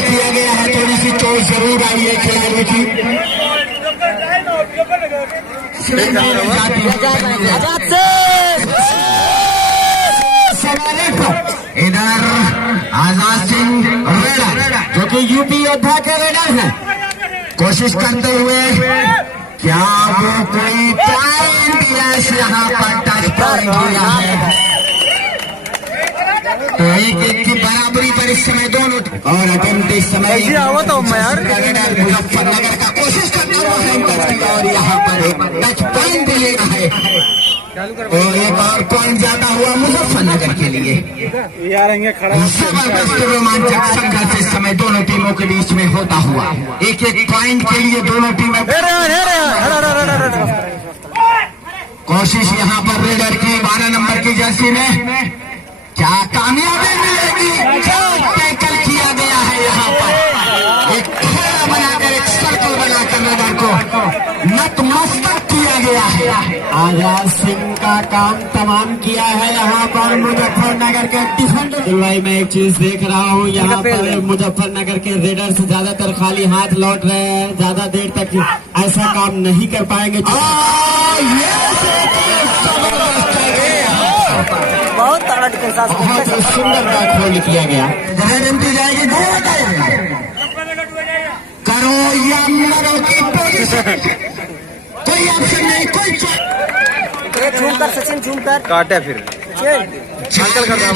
किया गया है, थोड़ी सी चोट जरूर आई है खिलाड़ी की। इधर आजाद सिंह रेडर जो कि यूपी योद्धा के रेडर हैं, कोशिश करते हुए क्या वो कोई पॉइंट यहाँ पर टच पॉइंट किया है। तो एक की बराबरी पर इस समय दोनों और अटेम्प्ट इस समय मुजफ्फरनगर का कोशिश करता हुआ है और यहाँ पर टच पॉइंट लेना है और एक और पॉइंट जाता हुआ मुजफ्फरनगर के लिए। जबरदस्त रोमांचक संघर्ष इस समय दोनों टीमों के बीच में होता हुआ, एक एक पॉइंट के लिए दोनों टीमें कोशिश यहाँ पर रेडर की 12 नंबर की जर्सी में क्या कामयाबी मिलेगी। क्या टैकल किया गया है यहाँ पर, एक घेरा बनाकर एक सर्कल बनाकर रेडर को नतमस्तक किया गया है। आजाद सिंह का काम तमाम किया है यहाँ पर मुजफ्फरनगर के डिफेंडर। भाई मैं एक चीज देख रहा हूँ यहाँ पर मुजफ्फरनगर के रेडर से ज्यादातर खाली हाथ लौट रहे हैं, ज्यादा देर तक ऐसा काम नहीं कर पाएंगे। बहुत सुंदर बैकहोल्ड किया गया, जाएगी करो या मरो की कोई ऑप्शन नहीं, कोई झूम कर सचिन झूम कर काटे फिर अंकल कर रहा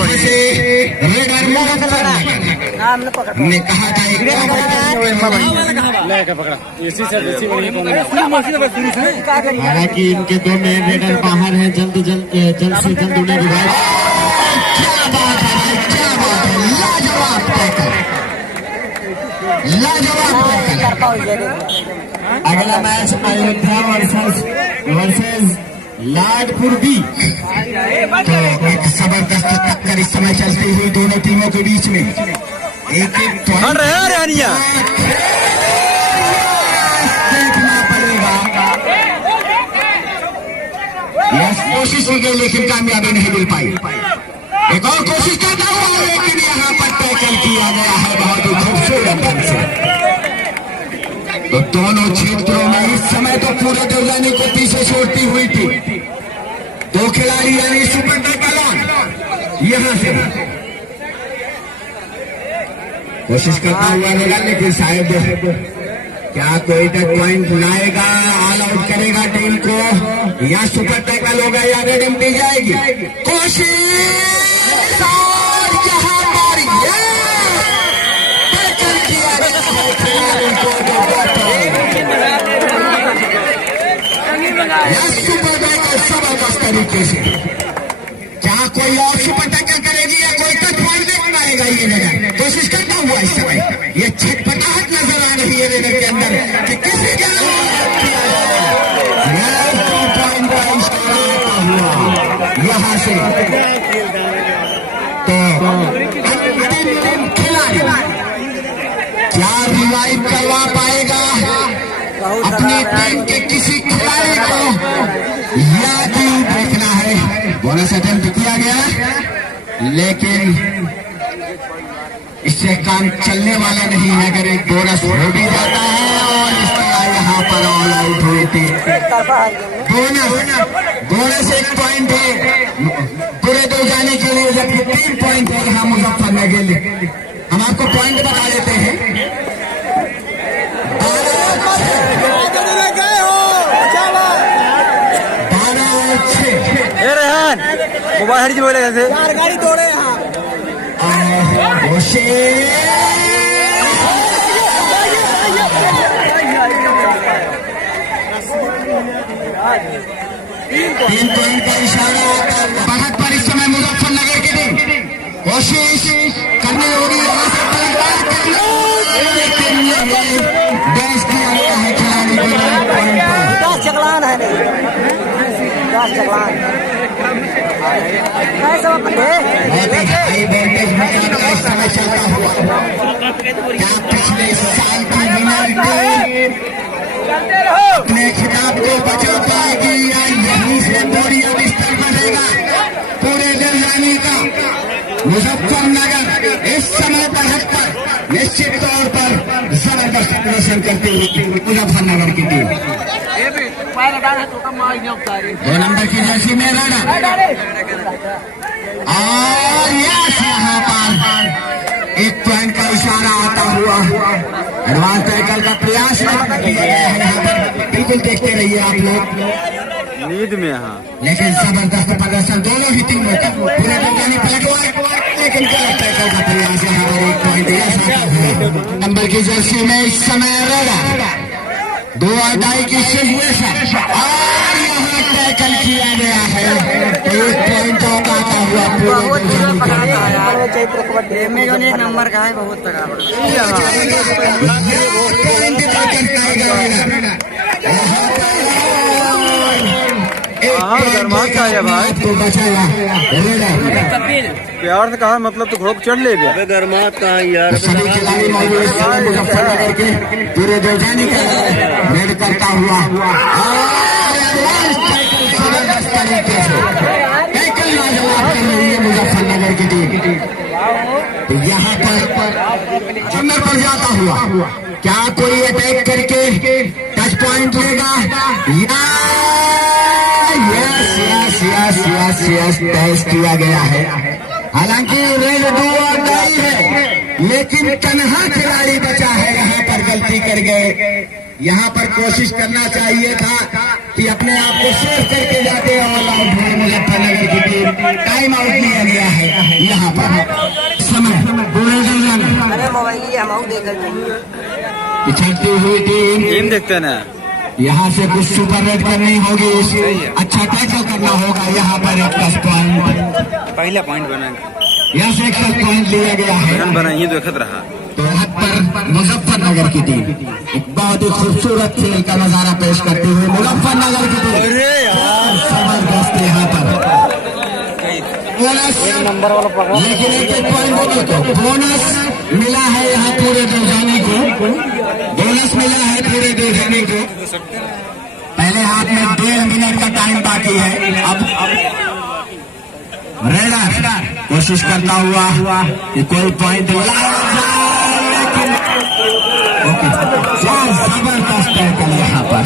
ने कहा हालांकि इनके दो मेन रेडर बाहर हैं, जल्द से जल्द उन्हें रिवाइव। क्या बात है भाई, क्या बात है, लाजवाब टैकल, लाजवाब। अगला match Ayodhya versus Ladpur B. तो एक जबरदस्त टक्कर इस समय चलती हुई दोनों टीमों के बीच में। एक देखना पड़ेगा, कोशिश की गई लेकिन कामयाबी नहीं मिल पाई। एक और कोशिश करता हुआ लेकिन यहाँ पर टैकल किया गया है बहुत ही खूबसूरत ढंग से। तो दोनों क्षेत्रों में इस समय तो पूरे देवयानी को पीछे छोड़ती हुई थी दो खिलाड़ी यानी सुपर टैकल यहाँ से कोशिश करता हुआ लगा, लेकिन शायद क्या कोई टच पॉइंट लाएगा, ऑल आउट करेगा टीम को, या सुपर टैकल होगा या रेड एम्प्टी जाएगी। कोशिश यहाँ पर टैकल किया सुपर टैकल जबरदस्त तरीके से। क्या कोई और सुपर टैकल करेगी या कोई टच पॉइंट नहीं बनाएगा ये रेडर? कोशिश करता हुआ इस समय ये छटपटाहट नजर आ रही है रेडर के अंदर कि किसी का पॉइंट का इशारा आता हुआ यहाँ से। तो अंतिम खिलाड़ी क्या रिवाइव करवा पाएगा अपनी टीम के किसी खिलाड़ी को, या देखना है। बोनस अटेम्प्ट किया गया लेकिन इससे काम चलने वाला नहीं है। अगर एक बोनस हो भी जाता है और इसका यहाँ पर ऑल आउट हुई थी, बोनस 1 पॉइंट है पूरे दो जाने के लिए, जबकि 3 पॉइंट है यहाँ मुजफ्फरनगर के लिए। हम आपको पॉइंट बता देते हैं। मोबाइल जी बोले कैसे 4 गाड़ी दौड़े यहाँ। तीन पॉइंट का इशारा बढ़त पर इस समय मुजफ्फरनगर की टीम कोशिश करनी होगी यहाँ से पलटवार करना, लेकिन बेस किया गया है खिलाड़ी को। चगलान है हाई वोल्टेज मुकाबला इस समय चलता हुआ। क्या पिछले साल की विनर टीम अपने खिताब को बचा पाएगी या यही मुजफ्फरनगर इस समय बढ़त पर निश्चित तौर पर जबरदस्त प्रदर्शन करती हुई मुजफ्फरनगर की टीम। 2 नंबर की जर्सी में राणा और यहाँ पर 1 पॉइंट का इशारा आता हुआ एडवांस टैकल का प्रयास किया गया है यहाँ पर। बिल्कुल देखते रहिए आप लोग नींद में यहाँ, लेकिन जबरदस्त प्रदर्शन दोनों ही टीमों का। पूरा मैदानी पलटवार लेकिन गलत टैकल का प्रयास यहाँ पर 1 पॉइंट दिया जाता है। नंबर की जर्सी में इस समय रहेगा 2 अदाई की सिचुएशन और यहाँ टैकल किया गया है तो 1 पॉइंट आता हुआ एक नंबर का है बहुत तगड़ा। गरमात का है भाई, तो बचाया प्यार से कहा मतलब तो घोड़ा को चढ़ ले गया। गरमात कहाँ यार, सभी खिलाड़ी मुजफ्फरनगर के पूरे दौजानी का रेड करता हुआ और जबरदस्त तरीके से टैकल लाजवाब कर रही है मुजफ्फरनगर की टीम। तो यहाँ पर जमर पर जाता हुआ क्या कोई अटैक करके टच पॉइंट लेगा या यस टेस्ट किया गया है। हालांकि रेड 2 अदाई है लेकिन तन्हा खिलाड़ी बचा है, यहाँ पर गलती कर गए। यहाँ पर कोशिश करना चाहिए था कि अपने आप को सेव करके जाते ऑल आउट हुए मुजफ्फरनगर की टीम। टाइम आउट लिया गया है यहाँ पर। समय पिछड़ती हुई टीम देखते ना, यहाँ से कुछ सुपर रेड करनी होगी, अच्छा टैकल करना होगा। यहाँ पर एक टच पॉइंट, पहला पॉइंट बना, यहाँ से एक टच पॉइंट लिया गया है। रन बनाइए तो खत रहा। तो हद पर मुजफ्फरनगर की टीम एक बहुत ही खूबसूरत खेल का नजारा पेश करती हुई मुजफ्फरनगर की टीम। अरे यार जबरदस्त यहाँ पर बोनस, लेकिन एक पॉइंट बोनस मिला है यहाँ पूरे दौजानी को। बोनस मिला है पूरे दौजानी को। पहले हाथ में 1.5 मिनट का टाइम बाकी है। अब रेडर कोशिश करता हुआ कि कोई पॉइंट ओके, जबरदस्त टैकल यहाँ पर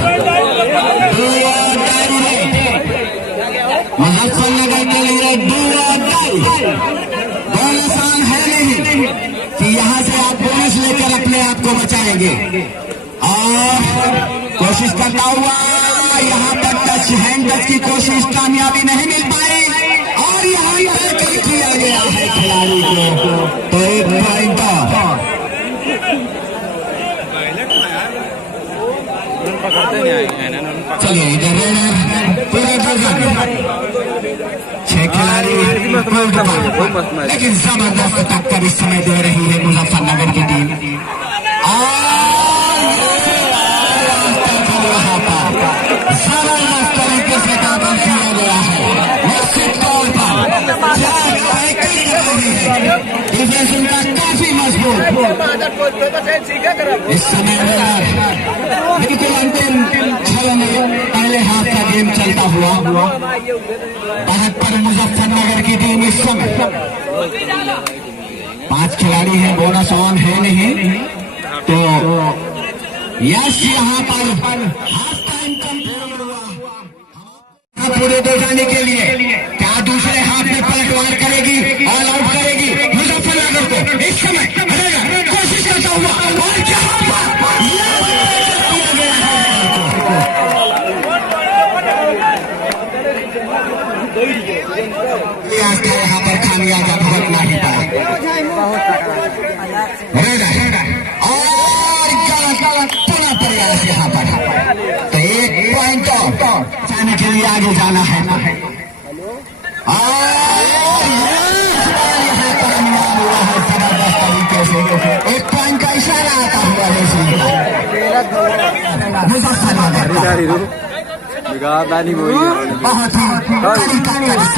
मुजफ्फरनगर के लिए 2 अदाई। बोनस ऑन है नहीं कि यहाँ से आप बोनस लेकर अपने आप को बचाएंगे और कोशिश करता हुआ यहाँ पर टच हैंड टच की कोशिश कामयाबी नहीं मिल पाई और यहाँ टैकल किया गया है खिलाड़ी को तो 1 पॉइंट। चलिए इधर पूरा 6 खिलाड़ी, लेकिन जबरदस्त टक्कर इस समय दे रही है मुजफ्फरनगर की टीम और जबरदस्त तरीके से टैकल किया गया है। निश्चित तौर पर डिफेंस उनका काफी मजबूत। इस समय बिल्कुल अंतिम क्षण में पहले हाफ का गेम चलता हुआ 72 मुजफ्फरनगर की टीम इस समय 5 खिलाड़ी हैं, बोनस ऑन है नहीं तो यस यहाँ पर हाफ टाइम कंप्लीट हुआ पूरे दौजाने के लिए। क्या दूसरे हाफ में पलटवार करेगी, ऑल आउट करेगी मुजफ्फरनगर को? इस समय कोशिश करता हुआ और क्या यहाँ पर खामियाजा भुगतना ही पाए और गलत पूरा प्रयास यहाँ पर। तो 1 पॉइंट जाने के लिए आगे जाना है जबरदस्त तरीके से 1 पॉइंट का इशारा आता हुआ मुजफ्फरनगर बहुत ही कड़ी ताकत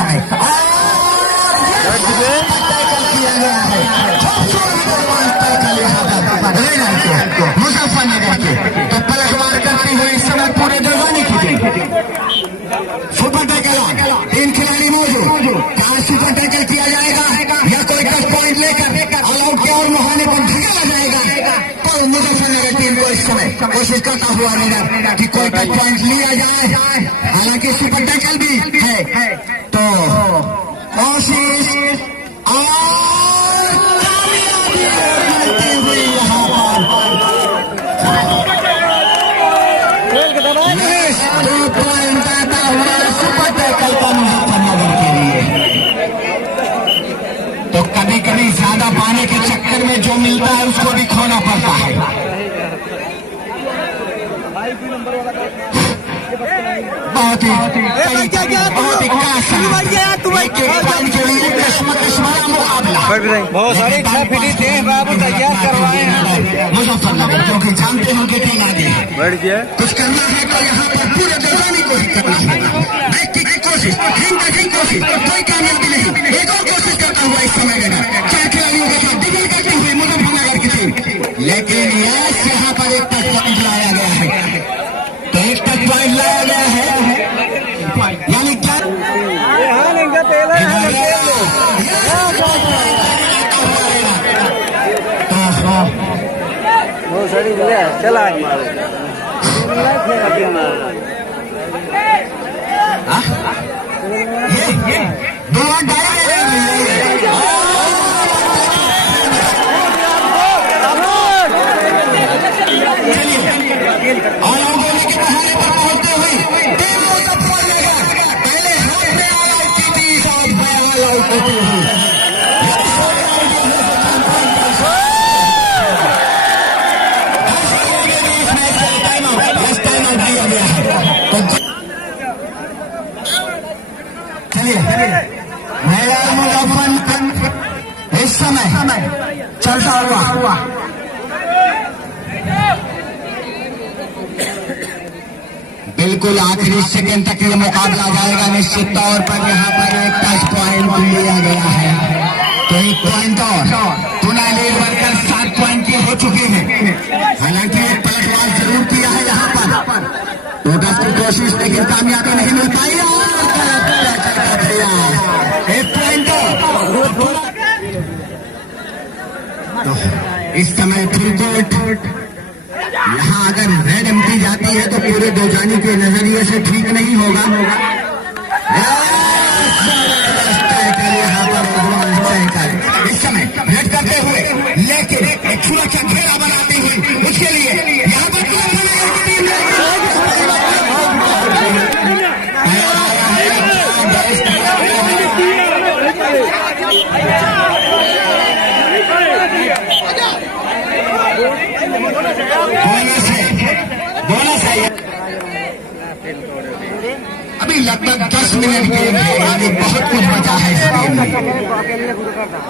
समय किया गया है मुजफ्फरनगर के। तो पलटवार करती हुई इस समय पूरे दरवाने की सुपर टैकल 3 खिलाड़ी मौजूद। क्या सुपर टैकल किया जाएगा या कोई कोशिश करता हुआ रेडर कि कोई टच पॉइंट लिया जाए, हालांकि सुपर टैकल भी है, तो कोशिश और कामयाबी मिलती हुई यहाँ पर 2 पॉइंट आता हुआ सुपर टैकल का मुजफ्फरनगर के लिए। तो कभी कभी ज्यादा पाने के चक्कर में जो मिलता है उसको भी खोना पड़ता है। बहुत ही बहुत सारी फिटी थे बाबू, तैयार करवाए हैं मुजफ्फरनगर, क्योंकि जानते हो कि टीम आगे है, बढ़ गया कुछ करना है तो यहाँ पर पूरे दौरानी कोशिश करना होगा। कोशिश कोई कामयाबी नहीं, एक और कोशिश करता हुआ इस समय लेना 4 खिलाड़ियों के साथ डिफेंड करती हुई मुजफ्फरनगर की टीम, लेकिन यस यहाँ पर एक टच पॉइंट लाया गया है। तो एक टच पॉइंट लाया गया है, यानी क्या चला इस समय चलता हुआ बिल्कुल आखिरी सेकंड तक ये मुकाबला जाएगा। निश्चित तौर पर यहाँ पर एक टच पॉइंट लिया गया है, तो 1 पॉइंट और पुनः लीड बनकर 7 पॉइंट की हो चुकी है। हालांकि एक पलटवार जरूर किया है यहाँ पर, टोटस की कोशिश, लेकिन कामयाबी नहीं मिल पाई। 1 पॉइंट तो इस समय फुल कोर्ट, यहाँ अगर रेड एम्प्टी जाती है तो पूरे दो जानी के नजरिए से ठीक नहीं होगा। यहाँ पर इस समय रेड करते हुए, लेकिन एक सुरक्षा घेरा बनाती हुई, उसके लिए यहाँ पर बोनस है। अभी लगभग 10 मिनट गेम है, यानी बहुत कुछ बचा है इस गेम में।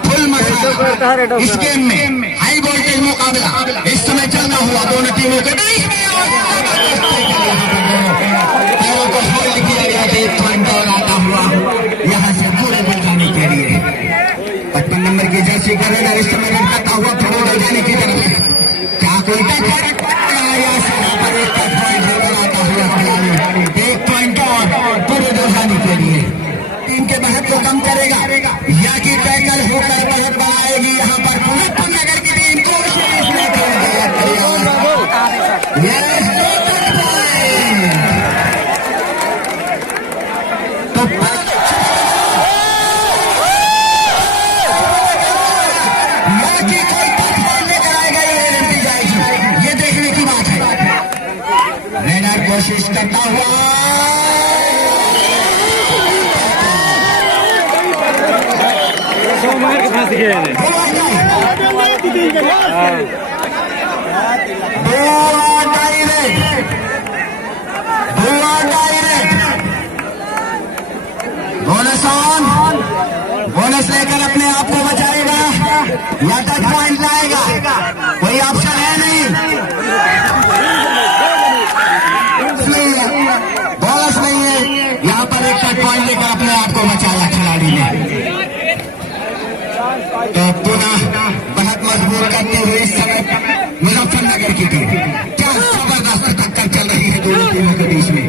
फुल मसाला इस गेम में, हाई वोल्टेज मुकाबला इस समय चलना हुआ दोनों टीमों के बीच में, पैरों को होल्ड किया गया। 1 पॉइंट और आता हुआ यहाँ से पूरे बल जाने के लिए 55 नंबर की जर्सी का रेडर इस समय रन करता हुआ पूरे बल जाने की तरफ। क्या कोई टच पर 1 पॉइंट और पूरे दौरानी के लिए टीम के महत्व को कम करेगा या कि टैकल होकर बढ़त बनाएगी। यहाँ पर मुजफ्फरनगर की टीम कोशिश में तो ये देखने की बात है। रेडर कोशिश करता हुआ बोनस लेकर अपने आप को बचाएगा या टच पॉइंट लाएगा, कोई ऑप्शन है नहीं। बोनस नहीं है, यहाँ पर एक टच पॉइंट लेकर अपने आप को बचाया खिलाड़ी ने। तो पुनः बहुत मजबूर करते हुए इस समय मुजफ्फरनगर की टीम, क्या जबरदस्त टक्कर चल रही है दोनों टीमों के बीच में।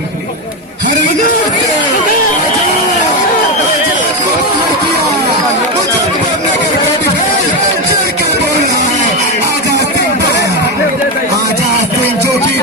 आजाद सिंह जो कि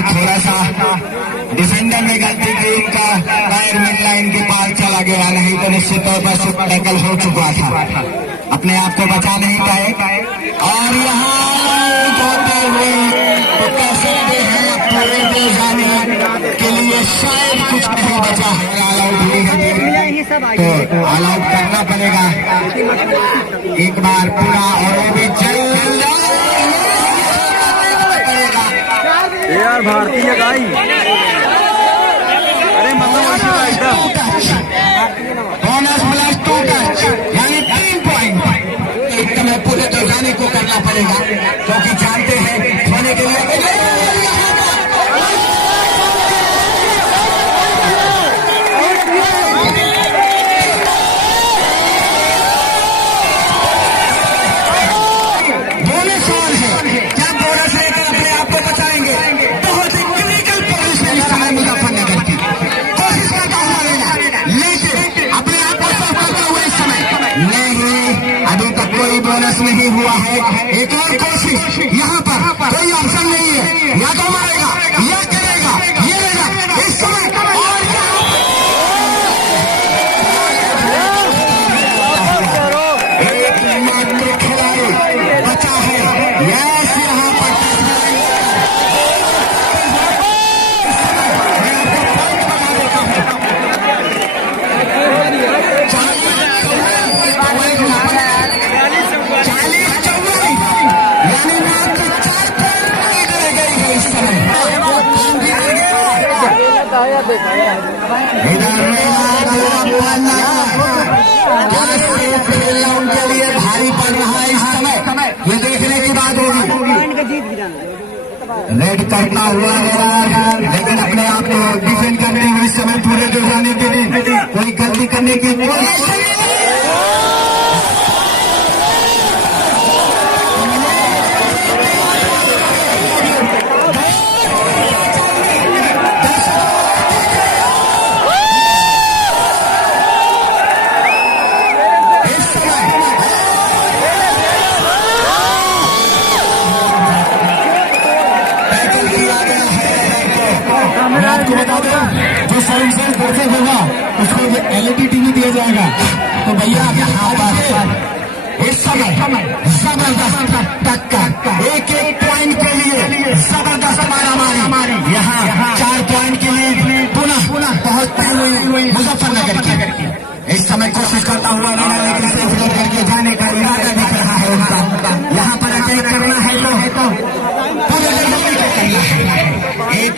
पर थोड़ा सा डिफेंडर ने गलती की, उनका पैर मिड लाइन के पार चला गया, नहीं तो निश्चित तौर पर सुपर टैकल हो चुका था, अपने आप को बचा नहीं पाए। और यहाँ होते हुए तो कह सकते हैं पूरे दे जाने के लिए शायद कुछ नहीं बचा है, ऑल आउट हुई है तो ऑल आउट करना पड़ेगा एक बार पूरा, और वो भी जल्द यार भारतीय गाई, अरे मतलब बोनस प्लस 2 टच यानी 3 पॉइंट एक समय पूरे दौराने को करना पड़ेगा, क्योंकि जानते हैं होने के लिए बोनस नहीं हुआ है। एक और कोशिश, यहाँ पर कोई ऑप्शन नहीं है, या तो मारेगा या करेगा, ये लेगा इस समय, और एकमात्र खिलाड़ी बचा है यस यहाँ पर के लिए भारी पड़ रहा है इस समय, ये देखने की बात होगी। रेड करता हुआ लेकिन अपने आप को डिफेंड करने हुए इस समय पूरे जो जाने के लिए कोई गलती करने की जो सर्विसेज परफेक्ट होगा उसको LED टीवी दिया जाएगा। तो भैया यहाँ पर इस समय जबरदस्त टक्कर, एक पॉइंट के लिए जबरदस्त मारामारी, यहाँ 4 पॉइंट के लिए पुनः बहुत पहले मुजफ्फरनगर की इस समय कोशिश करता हुआ लेकिन से गुजर करके जाने का इरादा दिख रहा है उनका, यहाँ पर अटैक करना है तो पूरे करना है। एक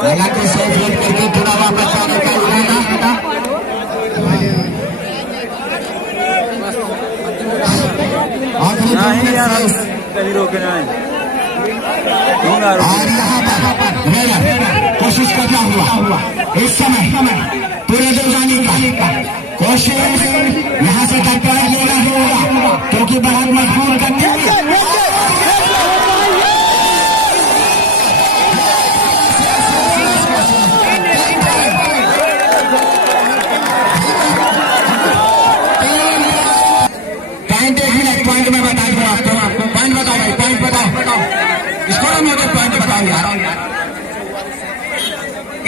हालांकि सेफ रेट करके थोड़ा वापस आने का इरादा, नहीं यार कहीं रोके ना और यहाँ पर कोशिश करता हुआ इस समय पूरे दौरानी का कोशिश यहाँ से टक्कर लेना होगा, क्योंकि बहुत मजबूर करते हैं। पॉइंट में बता दूं आपको, पॉइंट बताओ भाई, पॉइंट बताओ, इसको ना मुझे पॉइंट बताओ यार।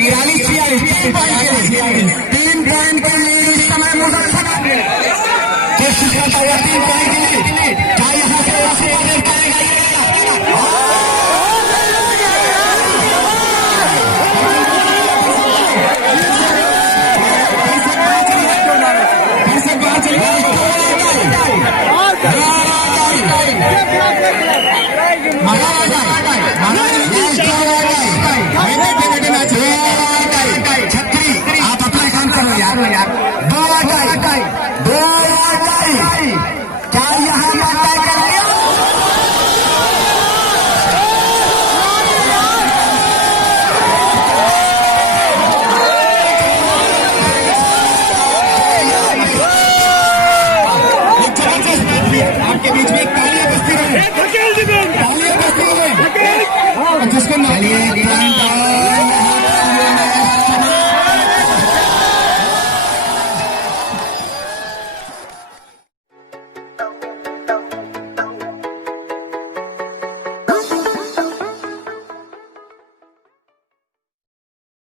43-46 3 पॉइंट के लिए इस समय मुजफ्फरनगर कोशिश करता हुआ 3 पॉइंट